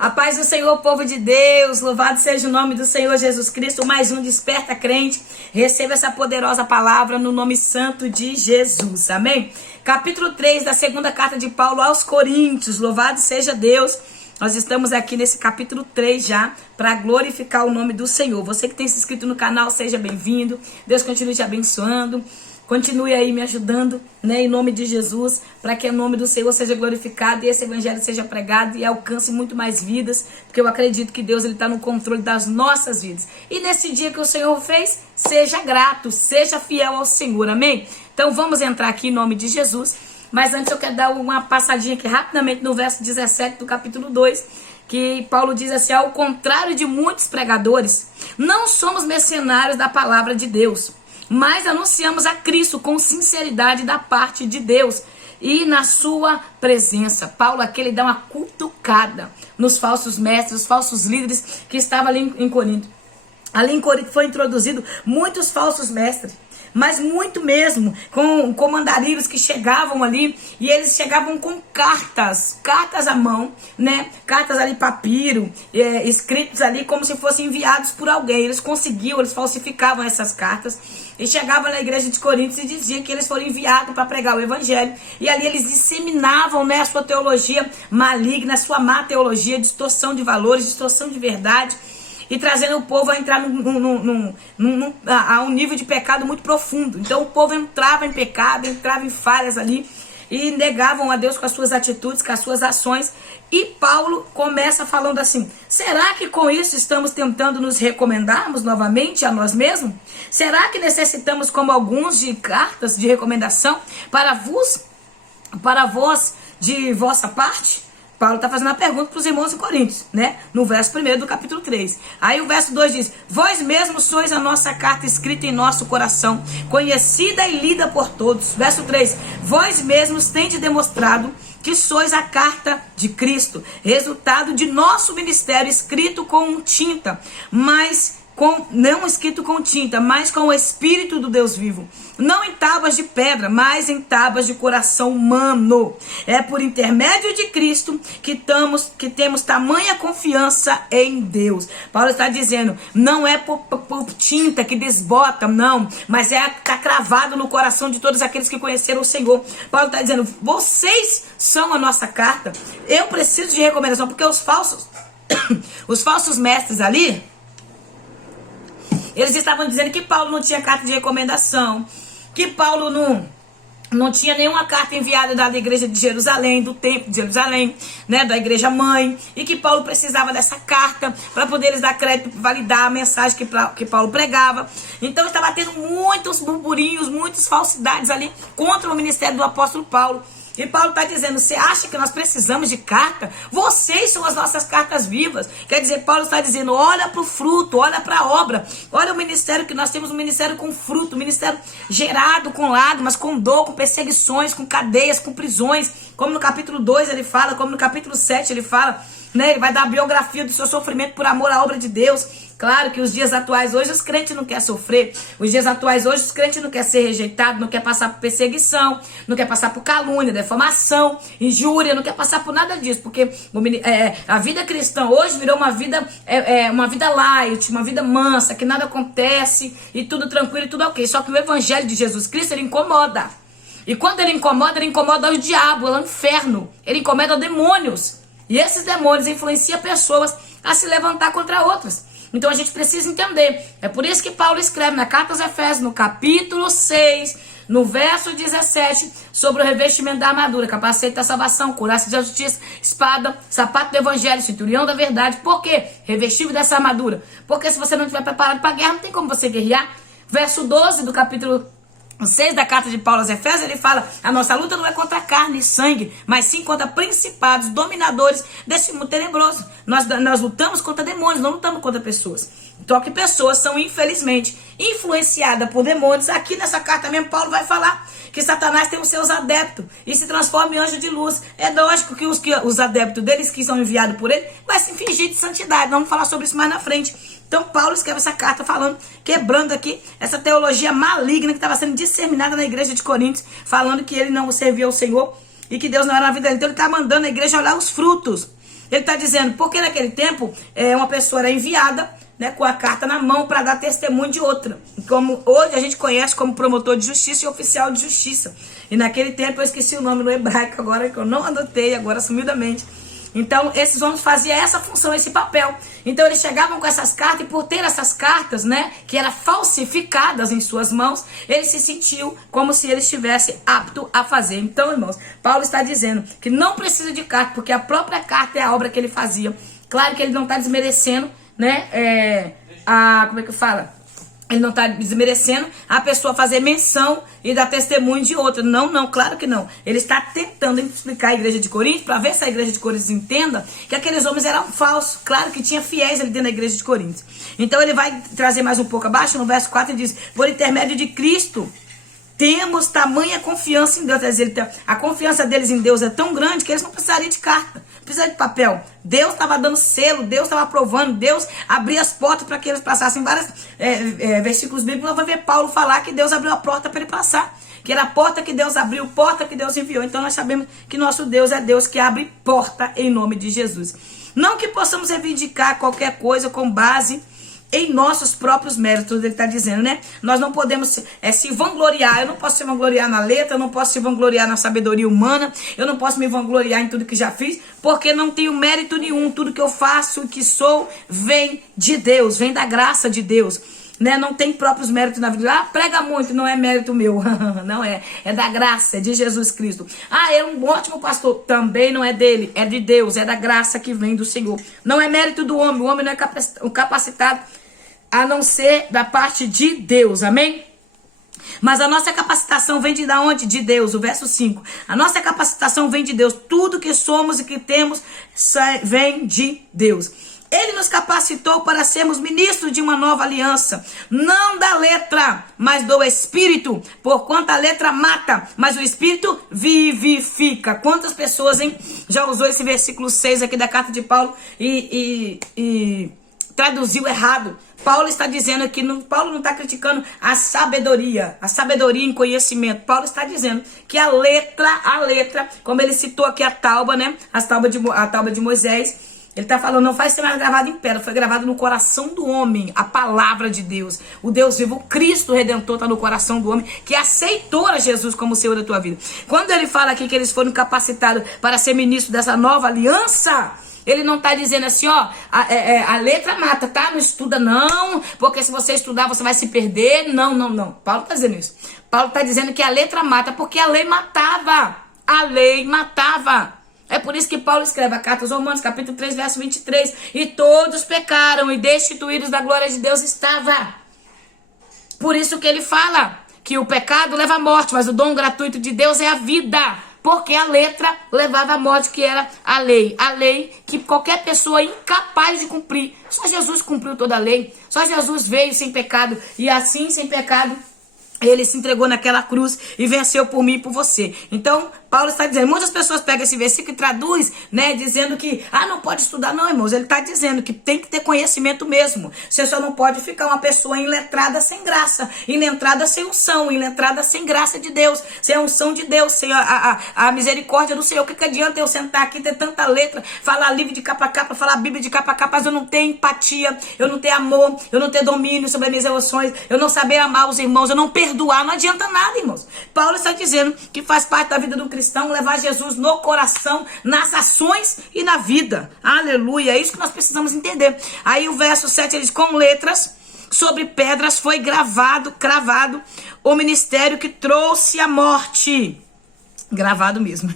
A paz do Senhor, povo de Deus, louvado seja o nome do Senhor Jesus Cristo, mais um Desperta Crente, receba essa poderosa palavra no nome santo de Jesus, amém? Capítulo 3 da segunda carta de Paulo aos Coríntios, louvado seja Deus, nós estamos aqui nesse capítulo 3 já, para glorificar o nome do Senhor. Você que tem se inscrito no canal, seja bem-vindo, Deus continue te abençoando. Continue aí me ajudando, né, em nome de Jesus, para que o nome do Senhor seja glorificado e esse evangelho seja pregado e alcance muito mais vidas, porque eu acredito que Deus está no controle das nossas vidas. E nesse dia que o Senhor fez, seja grato, seja fiel ao Senhor, amém? Então vamos entrar aqui em nome de Jesus, mas antes eu quero dar uma passadinha aqui rapidamente no verso 17 do capítulo 2, que Paulo diz assim: ao contrário de muitos pregadores, não somos mercenários da palavra de Deus, mas anunciamos a Cristo com sinceridade da parte de Deus e na sua presença. Paulo aqui ele dá uma cutucada nos falsos mestres, os falsos líderes que estavam ali em Corinto. Ali em Corinto foi introduzido muitos falsos mestres, mas muito mesmo, com comandarios que chegavam ali, e eles chegavam com cartas à mão, né, cartas ali, papiro, escritos ali como se fossem enviados por alguém. Eles conseguiam, eles falsificavam essas cartas, e chegavam na igreja de Corinto e diziam que eles foram enviados para pregar o evangelho, e ali eles disseminavam, né, a sua teologia maligna, a sua má teologia, distorção de valores, distorção de verdade, e trazendo o povo a entrar a um nível de pecado muito profundo. Então o povo entrava em pecado, entrava em falhas ali, e negavam a Deus com as suas atitudes, com as suas ações. E Paulo começa falando assim: será que com isso estamos tentando nos recomendarmos novamente a nós mesmos? Será que necessitamos, como alguns, de cartas de recomendação para vós de vossa parte? Paulo está fazendo a pergunta para os irmãos em Coríntios, né? No verso 1 do capítulo 3. Aí o verso 2 diz: vós mesmos sois a nossa carta escrita em nosso coração, conhecida e lida por todos. Verso 3: vós mesmos tendes demonstrado que sois a carta de Cristo, resultado de nosso ministério, escrito com tinta, não escrito com tinta, mas com o Espírito do Deus vivo, não em tábuas de pedra, mas em tábuas de coração humano. É por intermédio de Cristo que temos tamanha confiança em Deus. Paulo está dizendo, não é por tinta que desbota, não, mas está cravado no coração de todos aqueles que conheceram o Senhor. Paulo está dizendo, vocês são a nossa carta. Eu preciso de recomendação, porque os falsos mestres ali, eles estavam dizendo que Paulo não tinha carta de recomendação, que Paulo não tinha nenhuma carta enviada da igreja de Jerusalém, do templo de Jerusalém, né, da igreja mãe, e que Paulo precisava dessa carta para poder eles dar crédito, validar a mensagem que Paulo pregava. Então estava tendo muitos burburinhos, muitas falsidades ali contra o ministério do apóstolo Paulo. E Paulo está dizendo, você acha que nós precisamos de carta? Vocês são as nossas cartas vivas. Quer dizer, Paulo está dizendo, olha para o fruto, olha para a obra. Olha o ministério que nós temos, um ministério com fruto, um ministério gerado com lágrimas, com dor, com perseguições, com cadeias, com prisões. Como no capítulo 2 ele fala, como no capítulo 7 ele fala, né? Ele vai dar a biografia do seu sofrimento por amor à obra de Deus. Claro que os dias atuais hoje os crentes não querem sofrer. Os dias atuais hoje os crentes não querem ser rejeitados, não querem passar por perseguição, não querem passar por calúnia, defamação, injúria, não querem passar por nada disso. Porque a vida cristã hoje virou uma vida light, uma vida mansa, que nada acontece e tudo tranquilo e tudo ok. Só que o evangelho de Jesus Cristo, ele incomoda. E quando ele incomoda o diabo, o inferno, ele incomoda demônios. E esses demônios influenciam pessoas a se levantar contra outras. Então a gente precisa entender. É por isso que Paulo escreve na carta aos Efésios, no capítulo 6, no verso 17, sobre o revestimento da armadura, capacete da salvação, couraça da justiça, espada, sapato do evangelho, cinturão da verdade. Por quê? Revestido dessa armadura. Porque se você não estiver preparado para a guerra, não tem como você guerrear. Verso 12 do capítulo 6 da carta de Paulo aos Efésios, ele fala, a nossa luta não é contra carne e sangue, mas sim contra principados, dominadores desse mundo tenebroso. Nós lutamos contra demônios, não lutamos contra pessoas. Então que pessoas são, infelizmente, influenciadas por demônios. Aqui nessa carta mesmo, Paulo vai falar que Satanás tem os seus adeptos e se transforma em anjo de luz. É lógico que os adeptos deles, que são enviados por ele, vai se fingir de santidade. Vamos falar sobre isso mais na frente. Então Paulo escreve essa carta falando, quebrando aqui essa teologia maligna que estava sendo disseminada na igreja de Coríntios, falando que ele não servia ao Senhor e que Deus não era na vida dele. Então ele está mandando a igreja olhar os frutos. Ele está dizendo, porque naquele tempo uma pessoa era enviada, né, com a carta na mão para dar testemunho de outra. Como hoje a gente conhece como promotor de justiça e oficial de justiça. E naquele tempo eu esqueci o nome no hebraico agora, que eu não anotei agora sumidamente. Então esses homens faziam essa função, esse papel. Então eles chegavam com essas cartas e por ter essas cartas, né, que eram falsificadas em suas mãos, ele se sentiu como se ele estivesse apto a fazer. Então, irmãos, Paulo está dizendo que não precisa de carta, porque a própria carta é a obra que ele fazia. Claro que ele não está desmerecendo, né, como é que fala? Ele não está desmerecendo a pessoa fazer menção e dar testemunho de outra. Não, claro que não. Ele está tentando explicar a igreja de Corinto, para ver se a igreja de Corinto entenda que aqueles homens eram falsos. Claro que tinha fiéis ali dentro da igreja de Corinto. Então ele vai trazer mais um pouco abaixo, no verso 4, ele diz, por intermédio de Cristo, temos tamanha confiança em Deus. Quer dizer, a confiança deles em Deus é tão grande que eles não precisariam de carta, não precisariam de papel. Deus estava dando selo, Deus estava aprovando, Deus abria as portas para que eles passassem. Vários versículos bíblicos, nós vamos ver Paulo falar que Deus abriu a porta para ele passar. Que era a porta que Deus abriu, porta que Deus enviou. Então nós sabemos que nosso Deus é Deus que abre porta em nome de Jesus. Não que possamos reivindicar qualquer coisa com base em nossos próprios méritos, ele está dizendo, né? Nós não podemos se vangloriar. Eu não posso se vangloriar na letra, eu não posso se vangloriar na sabedoria humana, eu não posso me vangloriar em tudo que já fiz, porque não tenho mérito nenhum. Tudo que eu faço, que sou, vem de Deus, vem da graça de Deus, né? Não tem próprios méritos na vida. Prega muito, não é mérito meu. Não é da graça, é de Jesus Cristo. É um ótimo pastor, também não é dele, é de Deus, é da graça que vem do Senhor. Não é mérito do homem, o homem não é capacitado a não ser da parte de Deus, amém? Mas a nossa capacitação vem de onde? De Deus, o verso 5. A nossa capacitação vem de Deus. Tudo que somos e que temos vem de Deus. Ele nos capacitou para sermos ministros de uma nova aliança, não da letra, mas do Espírito, porquanto a letra mata, mas o Espírito vivifica. Quantas pessoas, hein, já usou esse versículo 6 aqui da carta de Paulo e traduziu errado? Paulo está dizendo aqui, Paulo não está criticando a sabedoria em conhecimento. Paulo está dizendo que a letra, como ele citou aqui a tábua, né? A tábua de Moisés, ele está falando, não vai ser mais gravado em pedra, foi gravado no coração do homem, a palavra de Deus. O Deus vivo, o Cristo Redentor está no coração do homem, que aceitou a Jesus como Senhor da tua vida. Quando ele fala aqui que eles foram capacitados para ser ministro dessa nova aliança, ele não está dizendo assim, a letra mata, tá? Não estuda não, porque se você estudar você vai se perder. Não. Paulo está dizendo isso. Paulo está dizendo que a letra mata, porque a lei matava. A lei matava. É por isso que Paulo escreve a carta aos Romanos, capítulo 3, verso 23. E todos pecaram e destituídos da glória de Deus estava. Por isso que ele fala que o pecado leva à morte, mas o dom gratuito de Deus é a vida. Porque a letra levava à morte, que era a lei. A lei que qualquer pessoa é incapaz de cumprir. Só Jesus cumpriu toda a lei. Só Jesus veio sem pecado. E assim, sem pecado, ele se entregou naquela cruz e venceu por mim e por você. Então, Paulo está dizendo, muitas pessoas pegam esse versículo e traduz, né, dizendo que, não pode estudar. Não, irmãos, ele está dizendo que tem que ter conhecimento mesmo. Você só não pode ficar uma pessoa iletrada sem graça, iletrada sem unção, iletrada sem graça de Deus, sem a unção de Deus, sem a misericórdia do Senhor. O que adianta eu sentar aqui, ter tanta letra, falar livro de capa a capa, falar a Bíblia de capa a capa, mas eu não tenho empatia, eu não tenho amor, eu não tenho domínio sobre as minhas emoções, eu não saber amar os irmãos, eu não perdoar, não adianta nada, irmãos. Paulo está dizendo que faz parte da vida do cristão levar Jesus no coração, nas ações e na vida. Aleluia, é isso que nós precisamos entender. Aí o verso 7 ele diz, com letras sobre pedras foi cravado o ministério que trouxe a morte. Gravado mesmo.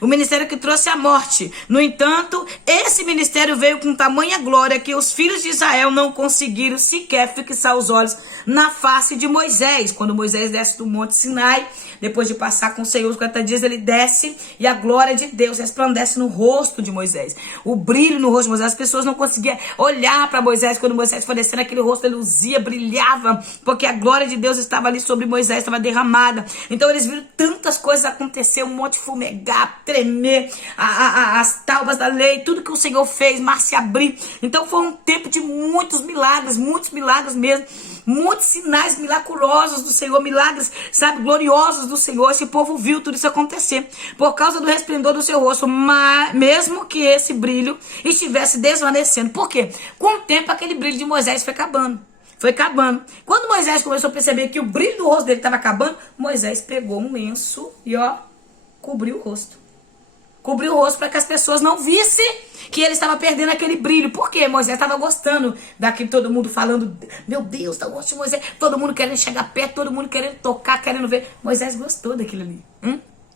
O ministério que trouxe a morte. No entanto, esse ministério veio com tamanha glória que os filhos de Israel não conseguiram sequer fixar os olhos na face de Moisés. Quando Moisés desce do Monte Sinai, depois de passar com o Senhor os 40 dias, ele desce e a glória de Deus resplandece no rosto de Moisés. O brilho no rosto de Moisés, as pessoas não conseguiam olhar para Moisés. Quando Moisés foi descendo, aquele rosto ele luzia, brilhava, porque a glória de Deus estava ali sobre Moisés, estava derramada. Então eles viram tantas coisas acontecer, um monte fumegar, tremer, as tábuas da lei, tudo que o Senhor fez, mar se abrir. Então foi um tempo de muitos milagres mesmo, muitos sinais miraculosos do Senhor, milagres, sabe, gloriosos do Senhor. Esse povo viu tudo isso acontecer por causa do resplendor do seu rosto, mas mesmo que esse brilho estivesse desvanecendo. Por quê? Com o tempo aquele brilho de Moisés foi acabando. Foi acabando. Quando Moisés começou a perceber que o brilho do rosto dele estava acabando, Moisés pegou um lenço e cobriu o rosto. Cobriu o rosto para que as pessoas não vissem que ele estava perdendo aquele brilho. Por quê? Moisés estava gostando daquilo, todo mundo falando, meu Deus, tá gostando de Moisés. Todo mundo querendo chegar perto, todo mundo querendo tocar, querendo ver. Moisés gostou daquilo ali.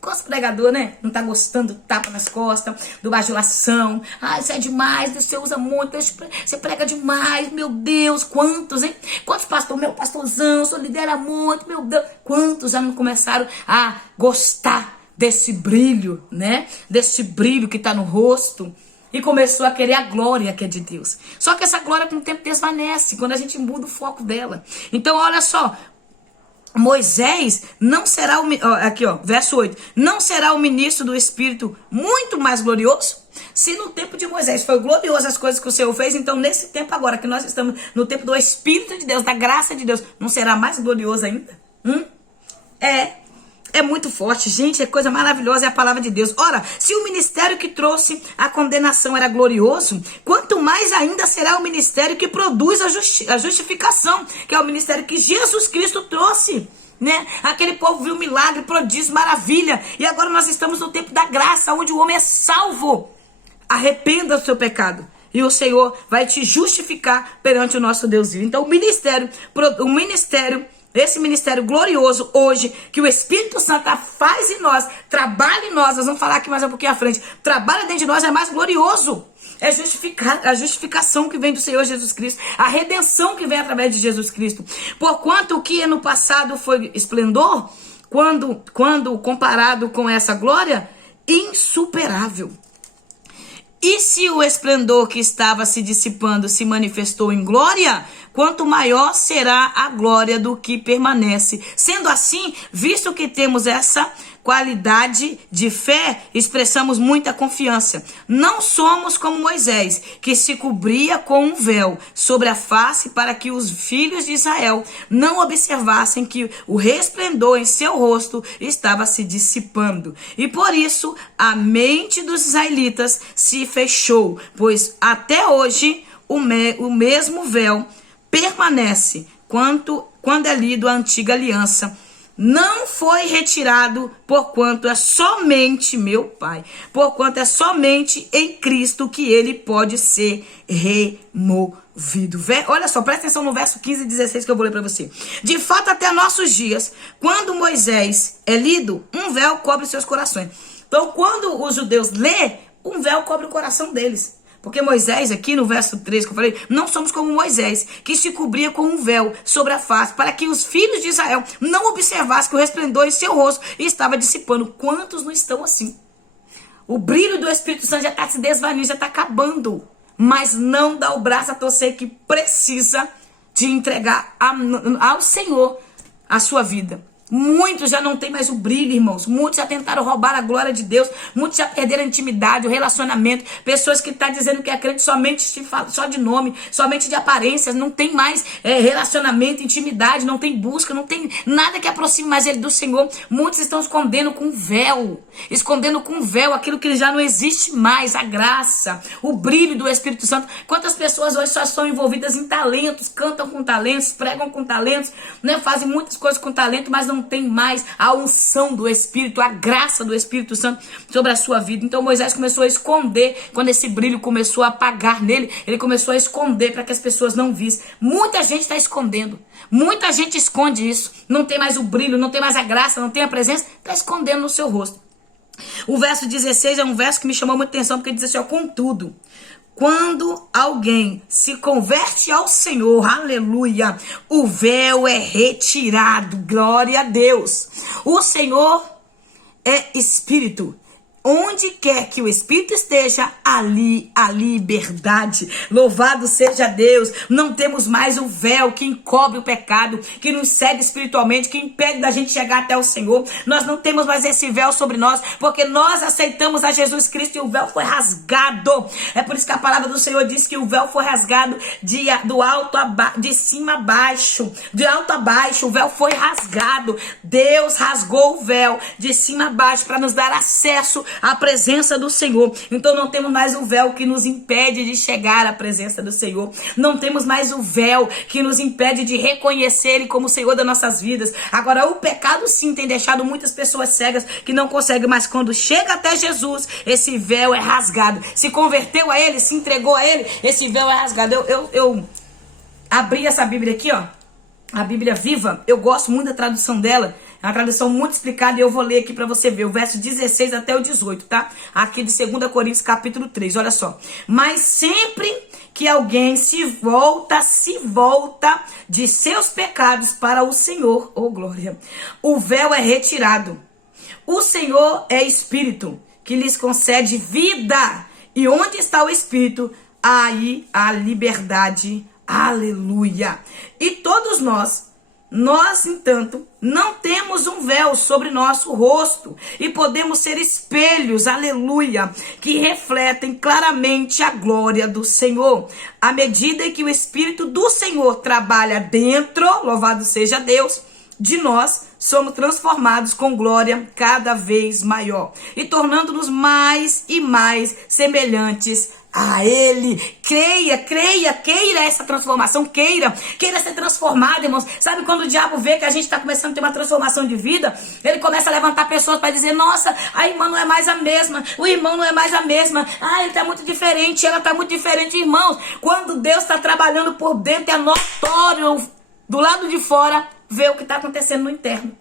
Quantos pregador, né? Não tá gostando do tapa nas costas, do bajulação. Ah, isso é demais, você usa muito, você prega demais, meu Deus. Quantos, hein? Quantos pastores, meu pastorzão, você lidera muito, meu Deus. Quantos já não começaram a gostar desse brilho, né? Desse brilho que tá no rosto. E começou a querer a glória que é de Deus. Só que essa glória com o tempo desvanece, quando a gente muda o foco dela. Então, olha só. Moisés não será verso 8. Não será o ministro do Espírito muito mais glorioso? Se no tempo de Moisés foi glorioso as coisas que o Senhor fez, então nesse tempo agora, que nós estamos no tempo do Espírito de Deus, da graça de Deus, não será mais glorioso ainda? É muito forte, gente, é coisa maravilhosa, é a palavra de Deus. Ora, se o ministério que trouxe a condenação era glorioso, quanto mais ainda será o ministério que produz a justificação, que é o ministério que Jesus Cristo trouxe, né? Aquele povo viu milagre, prodígio, maravilha, e agora nós estamos no tempo da graça, onde o homem é salvo. Arrependa do seu pecado e o Senhor vai te justificar perante o nosso Deus vivo. Então esse ministério glorioso hoje, que o Espírito Santo faz em nós, trabalha em nós vamos falar aqui mais um pouquinho à frente, trabalha dentro de nós, é mais glorioso. É a justificação que vem do Senhor Jesus Cristo, a redenção que vem através de Jesus Cristo. Porquanto o que no passado foi esplendor, quando comparado com essa glória, insuperável. E se o esplendor que estava se dissipando se manifestou em glória, quanto maior será a glória do que permanece. Sendo assim, visto que temos essa qualidade de fé, expressamos muita confiança. Não somos como Moisés, que se cobria com um véu sobre a face para que os filhos de Israel não observassem que o resplendor em seu rosto estava se dissipando. E por isso a mente dos israelitas se fechou, pois até hoje o mesmo véu permanece quando é lido a antiga aliança. Não foi retirado, porquanto é somente, meu Pai, porquanto é somente em Cristo que ele pode ser removido. Olha só, presta atenção no verso 15 e 16 que eu vou ler para você. De fato, até nossos dias, quando Moisés é lido, um véu cobre seus corações. Então, quando os judeus lê, um véu cobre o coração deles. Porque Moisés, aqui no verso 3 que eu falei, não somos como Moisés, que se cobria com um véu sobre a face, para que os filhos de Israel não observassem que o resplendor em seu rosto estava dissipando. Quantos não estão assim? O brilho do Espírito Santo já está se desvanecendo, já está acabando. Mas não dá o braço a torcer, que precisa de entregar ao Senhor a sua vida. Muitos já não tem mais o brilho, irmãos. Muitos já tentaram roubar a glória de Deus. Muitos já perderam a intimidade, o relacionamento. Pessoas que estão dizendo que é crente somente só de nome, somente de aparências. Não tem mais relacionamento, intimidade, não tem busca, não tem nada que aproxime mais ele do Senhor. Muitos estão escondendo com véu. Escondendo com véu aquilo que já não existe mais. A graça, o brilho do Espírito Santo. Quantas pessoas hoje só estão envolvidas em talentos, cantam com talentos, pregam com talentos, né? Fazem muitas coisas com talento, mas não tem mais a unção do Espírito, a graça do Espírito Santo sobre a sua vida. Então Moisés começou a esconder, quando esse brilho começou a apagar nele, ele começou a esconder para que as pessoas não vissem. Muita gente está escondendo, muita gente esconde isso, não tem mais o brilho, não tem mais a graça, não tem a presença, está escondendo no seu rosto. O verso 16 é um verso que me chamou muita atenção, porque diz assim, contudo, quando alguém se converte ao Senhor, aleluia, o véu é retirado, glória a Deus. O Senhor é Espírito Onde quer que o Espírito esteja, ali a liberdade. Louvado seja Deus. Não temos mais o véu que encobre o pecado, que nos cega espiritualmente, que impede da gente chegar até o Senhor. Nós não temos mais esse véu sobre nós, porque nós aceitamos a Jesus Cristo e o véu foi rasgado. É por isso que a palavra do Senhor diz que o véu foi rasgado do alto de cima a baixo, de alto a baixo. O véu foi rasgado. Deus rasgou o véu de cima a baixo para nos dar acesso a presença do Senhor. Então não temos mais o véu que nos impede de chegar à presença do Senhor. Não temos mais o véu que nos impede de reconhecer Ele como Senhor das nossas vidas. Agora, o pecado sim tem deixado muitas pessoas cegas que não conseguem, mas quando chega até Jesus, esse véu é rasgado. Se converteu a Ele, se entregou a Ele, esse véu é rasgado. Eu abri essa Bíblia aqui, ó. A Bíblia Viva, eu gosto muito da tradução dela. É uma tradução muito explicada e eu vou ler aqui para você ver. O verso 16 até o 18, tá? Aqui de 2 Coríntios capítulo 3, olha só. Mas sempre que alguém se volta de seus pecados para o Senhor, oh glória, o véu é retirado. O Senhor é Espírito, que lhes concede vida. E onde está o Espírito, aí a liberdade. Aleluia. E todos nós, entanto, não temos um véu sobre nosso rosto e podemos ser espelhos, aleluia, que refletem claramente a glória do Senhor. À medida que o Espírito do Senhor trabalha dentro, louvado seja Deus, de nós, somos transformados com glória cada vez maior e tornando-nos mais e mais semelhantes a Ele. Queira essa transformação, queira ser transformado, irmãos. Sabe quando o diabo vê que a gente está começando a ter uma transformação de vida, ele começa a levantar pessoas para dizer, nossa, a irmã não é mais a mesma, o irmão não é mais a mesma, ele está muito diferente, ela está muito diferente. Irmãos, quando Deus está trabalhando por dentro, é notório do lado de fora ver o que está acontecendo no interno.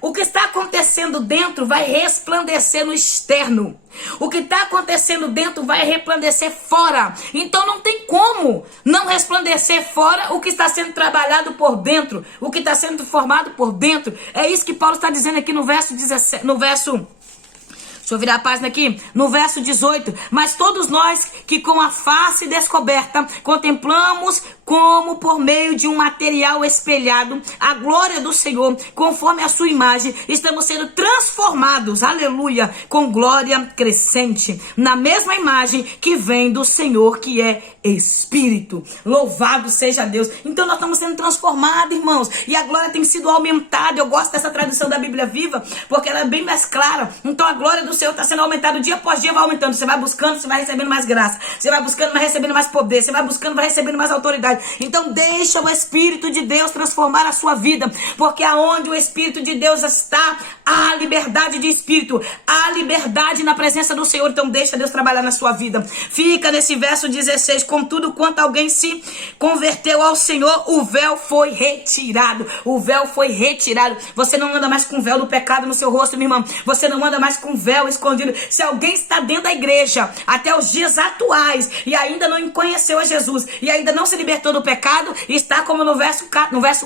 O que está acontecendo dentro vai resplandecer no externo. O que está acontecendo dentro vai resplandecer fora. Então não tem como não resplandecer fora o que está sendo trabalhado por dentro. O que está sendo formado por dentro. É isso que Paulo está dizendo aqui no verso 17, deixa eu virar a página aqui, no verso 18. Mas todos nós que com a face descoberta contemplamos como por meio de um material espelhado a glória do Senhor, conforme a sua imagem, estamos sendo transformados, aleluia, com glória crescente, na mesma imagem que vem do Senhor, que é Espírito. Louvado seja Deus. Então nós estamos sendo transformados, irmãos, e a glória tem sido aumentada. Eu gosto dessa tradução da Bíblia Viva, porque ela é bem mais clara. Então a glória do Senhor está sendo aumentada dia após dia, vai aumentando. Você vai buscando, você vai recebendo mais graça. Você vai buscando, vai recebendo mais poder. Você vai buscando, vai recebendo mais autoridade. Então deixa o Espírito de Deus transformar a sua vida, porque aonde o Espírito de Deus está, há liberdade de espírito, há liberdade na presença do Senhor. Então deixa Deus trabalhar na sua vida. Fica nesse verso 16, contudo, quando alguém se converteu ao Senhor, o véu foi retirado. O véu foi retirado. Você não anda mais com o véu do pecado no seu rosto, minha irmã. Você não anda mais com o véu escondido. Se alguém está dentro da igreja até os dias atuais e ainda não conheceu a Jesus e ainda não se libertou do pecado, está como no verso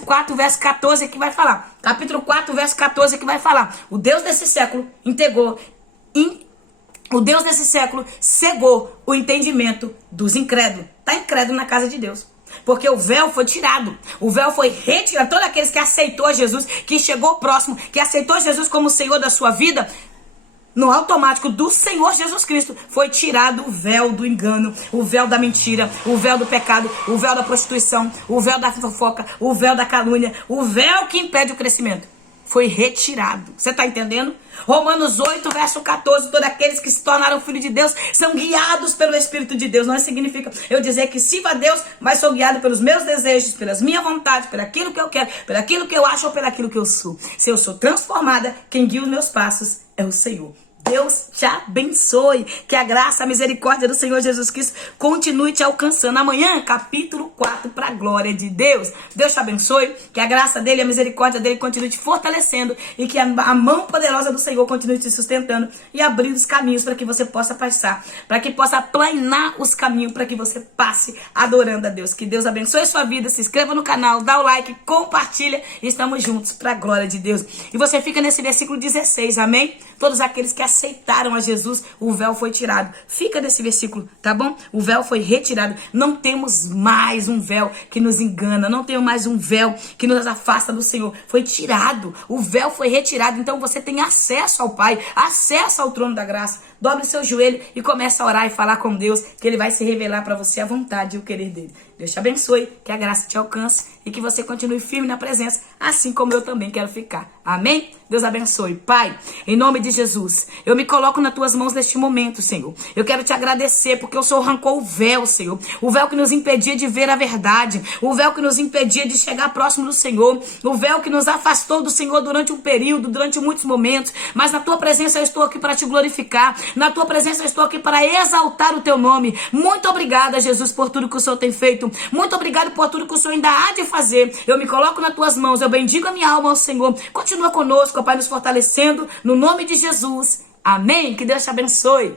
4, verso 14 que vai falar. Capítulo 4, verso 14 que vai falar. O Deus desse século o Deus desse século cegou o entendimento dos incrédulos. Está incrédulo na casa de Deus. Porque o véu foi tirado. O véu foi retirado. Todos aqueles que aceitou a Jesus, que chegou próximo, que aceitou Jesus como Senhor da sua vida, no automático do Senhor Jesus Cristo, foi tirado o véu do engano, o véu da mentira, o véu do pecado, o véu da prostituição, o véu da fofoca, o véu da calúnia, o véu que impede o crescimento. Foi retirado. Você está entendendo? Romanos 8, verso 14. Todos aqueles que se tornaram filhos de Deus são guiados pelo Espírito de Deus. Não significa eu dizer que sirvo a Deus, mas sou guiado pelos meus desejos, pelas minhas vontades, por aquilo que eu quero, por aquilo que eu acho ou por aquilo que eu sou. Se eu sou transformada, quem guia os meus passos é o Senhor. Deus te abençoe. Que a graça, a misericórdia do Senhor Jesus Cristo continue te alcançando. Amanhã, capítulo 4, para a glória de Deus. Deus te abençoe. Que a graça dele, a misericórdia dele continue te fortalecendo. E que a mão poderosa do Senhor continue te sustentando e abrindo os caminhos para que você possa passar. Para que possa planear os caminhos para que você passe adorando a Deus. Que Deus abençoe a sua vida. Se inscreva no canal, dá o like, compartilha. Estamos juntos para a glória de Deus. E você fica nesse versículo 16, amém? Todos aqueles que aceitaram a Jesus, o véu foi tirado. Fica nesse versículo, tá bom? O véu foi retirado. Não temos mais um véu que nos engana, não temos mais um véu que nos afasta do Senhor. Foi tirado, o véu foi retirado. Então você tem acesso ao Pai, acesso ao trono da graça. Dobre o seu joelho e comece a orar e falar com Deus, que Ele vai se revelar para você a vontade e o querer dele. Deus te abençoe, que a graça te alcance e que você continue firme na presença, assim como eu também quero ficar. Amém? Deus abençoe. Pai, em nome de Jesus, eu me coloco nas tuas mãos neste momento, Senhor. Eu quero te agradecer porque o Senhor arrancou o véu, Senhor. O véu que nos impedia de ver a verdade. O véu que nos impedia de chegar próximo do Senhor. O véu que nos afastou do Senhor durante um período, durante muitos momentos. Mas na tua presença eu estou aqui para te glorificar. Na tua presença eu estou aqui para exaltar o teu nome. Muito obrigada, Jesus, por tudo que o Senhor tem feito. Muito obrigado por tudo que o Senhor ainda há de fazer. Eu me coloco nas tuas mãos. Eu bendigo a minha alma ao Senhor. Continua conosco, Pai, nos fortalecendo. No nome de Jesus. Amém. Que Deus te abençoe.